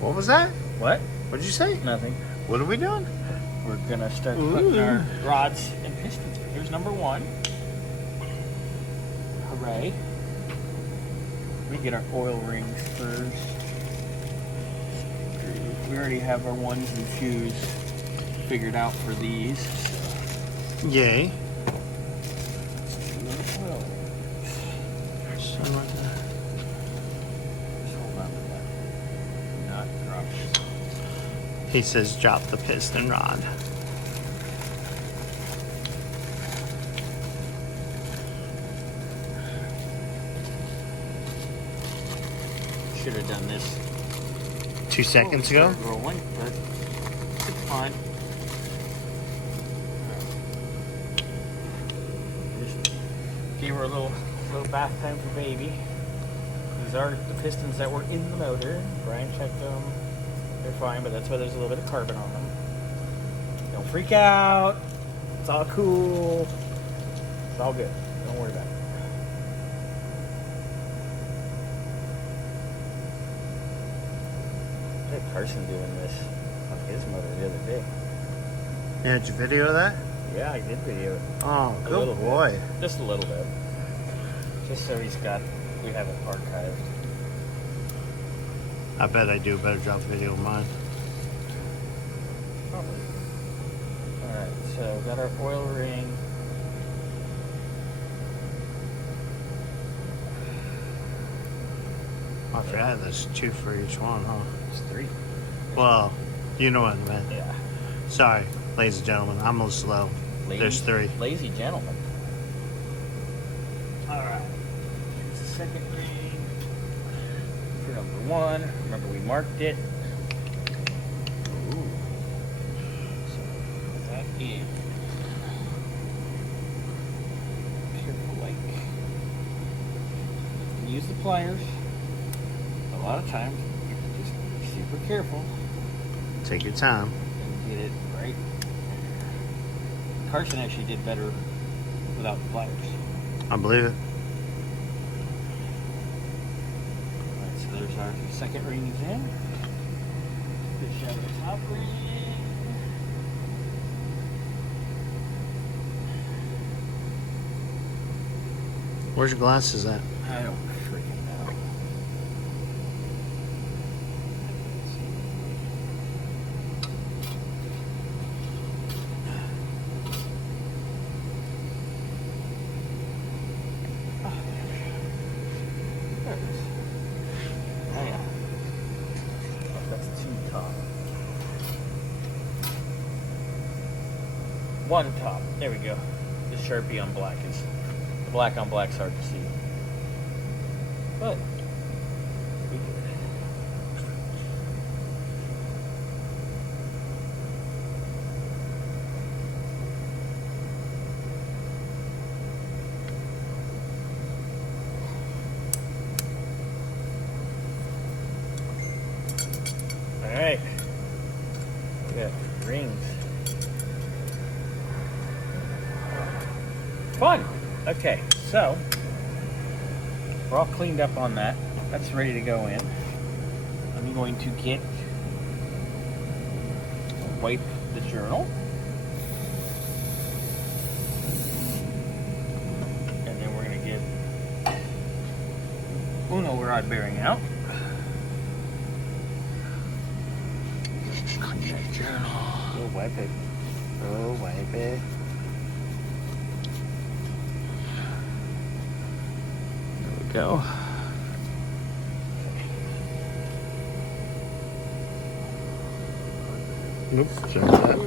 What was that? What? What did you say? Nothing. What are we doing? We're gonna start putting our rods and pistons. Here's number one. Hooray. We get our oil rings first. We already have our ones and twos figured out for these. So. Yay. Let's do our oil rings. Just hold on to that. Not drop it. He says drop the piston rod. Should have done this 2 seconds ago. Rolling, but it's fine. Just gave her a little bath time for baby. These are the pistons that were in the motor. Brian checked them. They're fine, but that's why there's a little bit of carbon on them. Don't freak out. It's all cool. It's all good. Don't worry about it. I had Carson doing this on his motor the other day. Yeah, did you video that? Yeah, I did video it. Oh, A good little boy. bit. Just a little bit. Just so we have it archived. I bet I do a better job video of mine. Probably. Alright, so got our oil ring. I forgot there's 2 for each one, huh? It's 3. Well, you know what I meant. Yeah. Sorry, ladies and gentlemen, I'm a little slow. There's 3. Lazy gentleman. Alright. Here's the second ring. For number 1. Remember we marked it. Ooh. So put that in. Careful, like. Use the pliers. A lot of times, just be super careful. Take your time. And get it right. Carson actually did better without the pliers. I believe it. Alright, so there's our second ring is in. Good shot of the top ring. Where's your glasses at? I don't freaking know. There it is. Oh yeah. Oh, that's 2 top. 1 top. There we go. The Sharpie on black is the black on black's hard to see. But we did it. Alright. We got rings. Fun! Okay, so we're all cleaned up on that. That's ready to go in. I'm going to wipe the journal. And then we're going to get Uno rod bearing out. Clean that journal. Go wipe it. Go wipe it. There we go. Oops, sorry about that.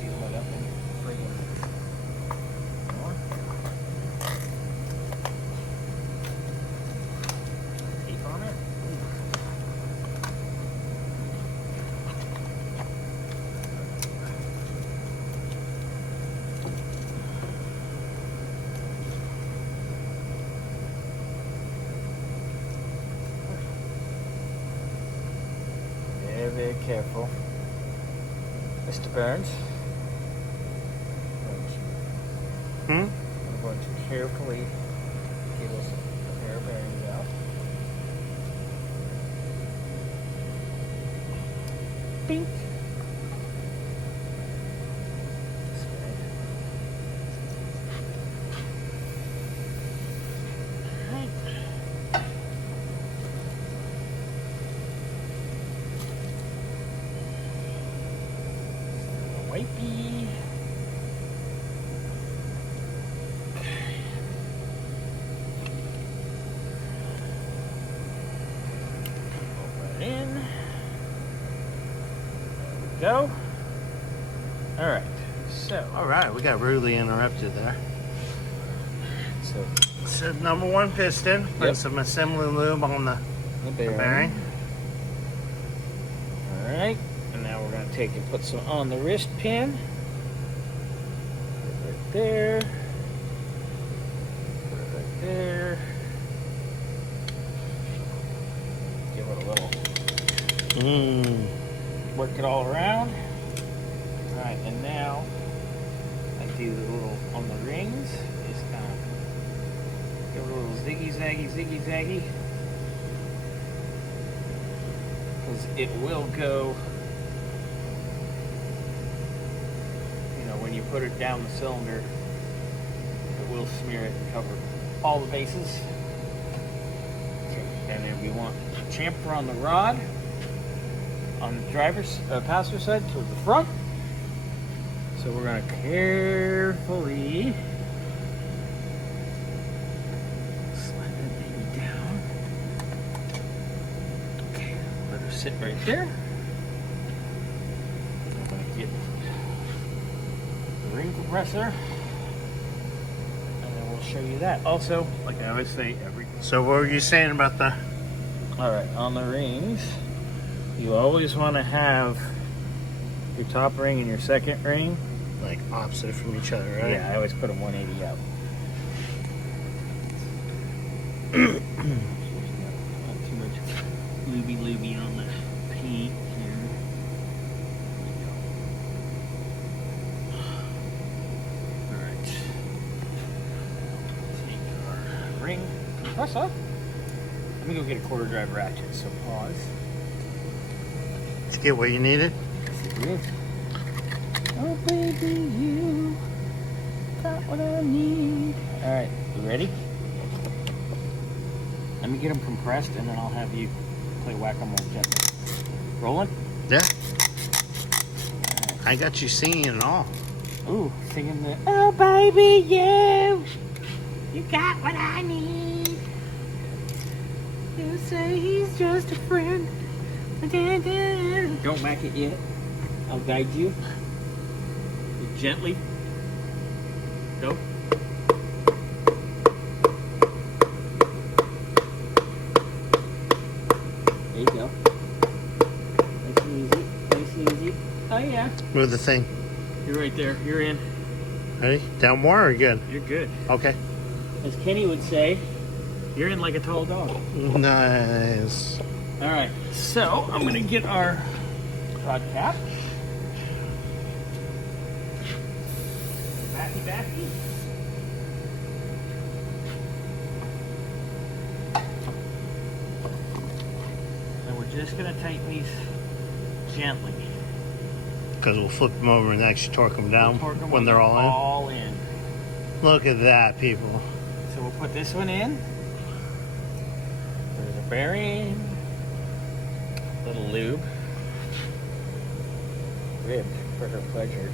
Seal it up and friggin' more. Tape on it. Very careful. Mr. Burns. Hmm? I'm going to carefully Bink. Alright. Wipey. In. There we go. All right. So. All right, we got rudely interrupted there. So number one piston. Put some assembly lube on the bearing. All right. And now we're going to take and put some on the wrist pin. Put it right there. Put it right there. Give it a little. Work it all around. All right, and now I do the little on the rings. Just kind of give it a little ziggy zaggy, because it will go. You know, when you put it down the cylinder, it will smear it and cover all the bases. Okay. And then we want a chamfer on the rod. On the driver's passenger side towards the front. So we're going to carefully slide that baby down. Okay, let her sit right there. I'm going to get the ring compressor, and then we'll show you that. Also, like I always say, So what were you saying about the? All right, on the rings. You always want to have your top ring and your second ring Like opposite from each other, right? Yeah, I always put them 180 out. Not too much looby on the paint here. Alright. Take our ring compressor. Let me go get a quarter drive ratchet, so pause. Did you get what you needed? Oh baby, you got what I need. Alright, you ready? Let me get them compressed and then I'll have you play whack-a-mole gently. Rolling? Yeah. Right. I got you singing and all. Ooh, singing the oh baby, you got what I need. You say he's just a friend. Don't whack it yet. I'll guide you. Gently. Go. There you go. Nice and easy. Nice and easy. Oh yeah. Move the thing. You're right there. You're in. Ready? Down more or good? You're good. Okay. As Kenny would say, you're in like a tall dog. Nice. All right. So I'm gonna get our rod cap. Backy. And we're just going to tighten these gently. Because we'll flip them over and actually torque them down when they're all in. in. Look at that, people. So we'll put this one in. There's a bearing. Little lube. Ribbed for her pleasure.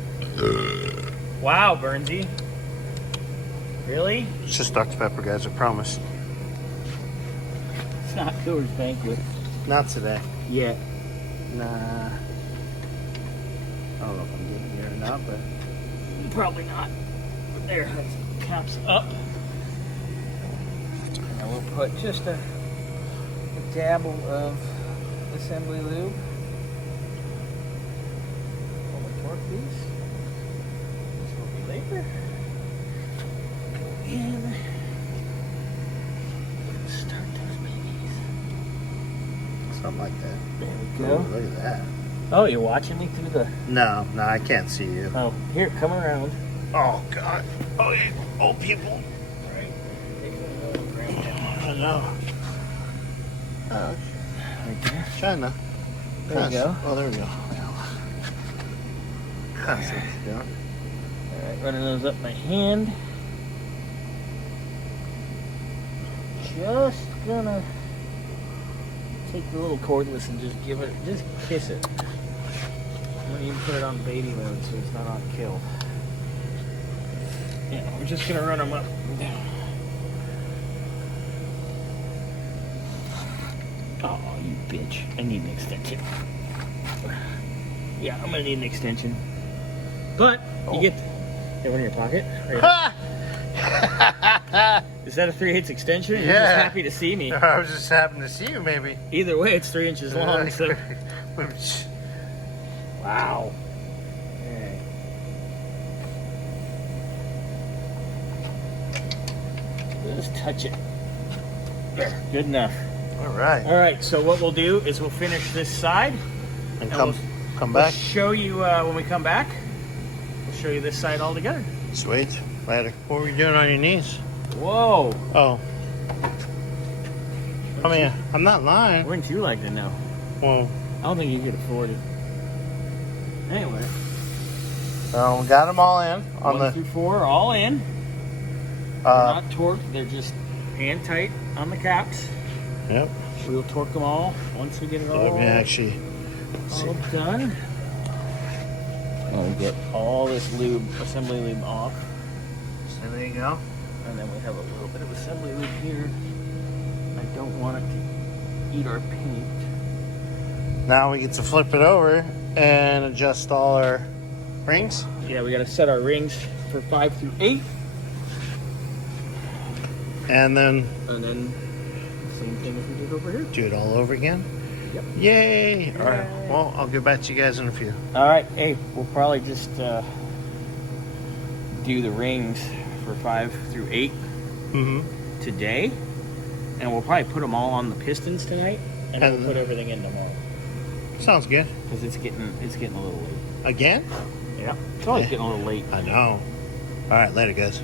Wow, Burnsy. Really? It's just Dr. Pepper, guys, I promise. It's not Coors Banquet. Not today. Yet. Nah. I don't know if I'm getting here or not, but probably not. But there, that's caps up. And we'll put just a dabble of assembly lube. Pull the torque piece. This will be later. And start those babies. Something like that. There we go. Ooh, look at that. Oh, you're watching me through the... No, I can't see you. Oh, here, come around. Oh, God. Oh, yeah. Old people. Right. I know. Right there. China. There you go. Oh, there we go. That's what you're doing. Alright, running those up my hand. Just gonna take the little cordless and just just kiss it. I'm gonna even put it on baby mode so it's not on kill. Yeah, we're just gonna run them up and down. Oh, you bitch. I need an extension. Yeah, I'm gonna need an extension. But, you get one in your pocket? Right. Is that a 3/8 extension? You're just happy to see me. I was just happy to see you, maybe. Either way, it's 3 inches long, so... Wow. Okay. Just touch it. There, good enough. Alright. Alright, so what we'll do is we'll finish this side. And we'll come back. Show you when we come back. We'll show you this side all together. Sweet. Later. What were you doing on your knees? Whoa. Oh. I mean, I'm not lying. Wouldn't you like to know? Well, I don't think you could afford it. Anyway. we got them all in. On 1 through 4 are all in. They're not torqued. They're just hand tight on the caps. Yep. We'll torque them all once we get it all, actually all done. We'll get all this lube, assembly lube off. So there you go. And then we have a little bit of assembly lube here. I don't want it to eat our paint. Now we get to flip it over and adjust all our rings. Yeah, we got to set our rings for 5 through 8. And then same thing as we did over here. do it all over again. Yep. Yay! All right. Well, I'll get back to you guys in a few. All right. Hey, we'll probably just do the rings for 5 through 8 today, and we'll probably put them all on the pistons tonight, and then we'll put everything in tomorrow. Sounds good. Because it's getting a little late. Again? Yeah. It's always getting a little late. I know. All right. Later, guys.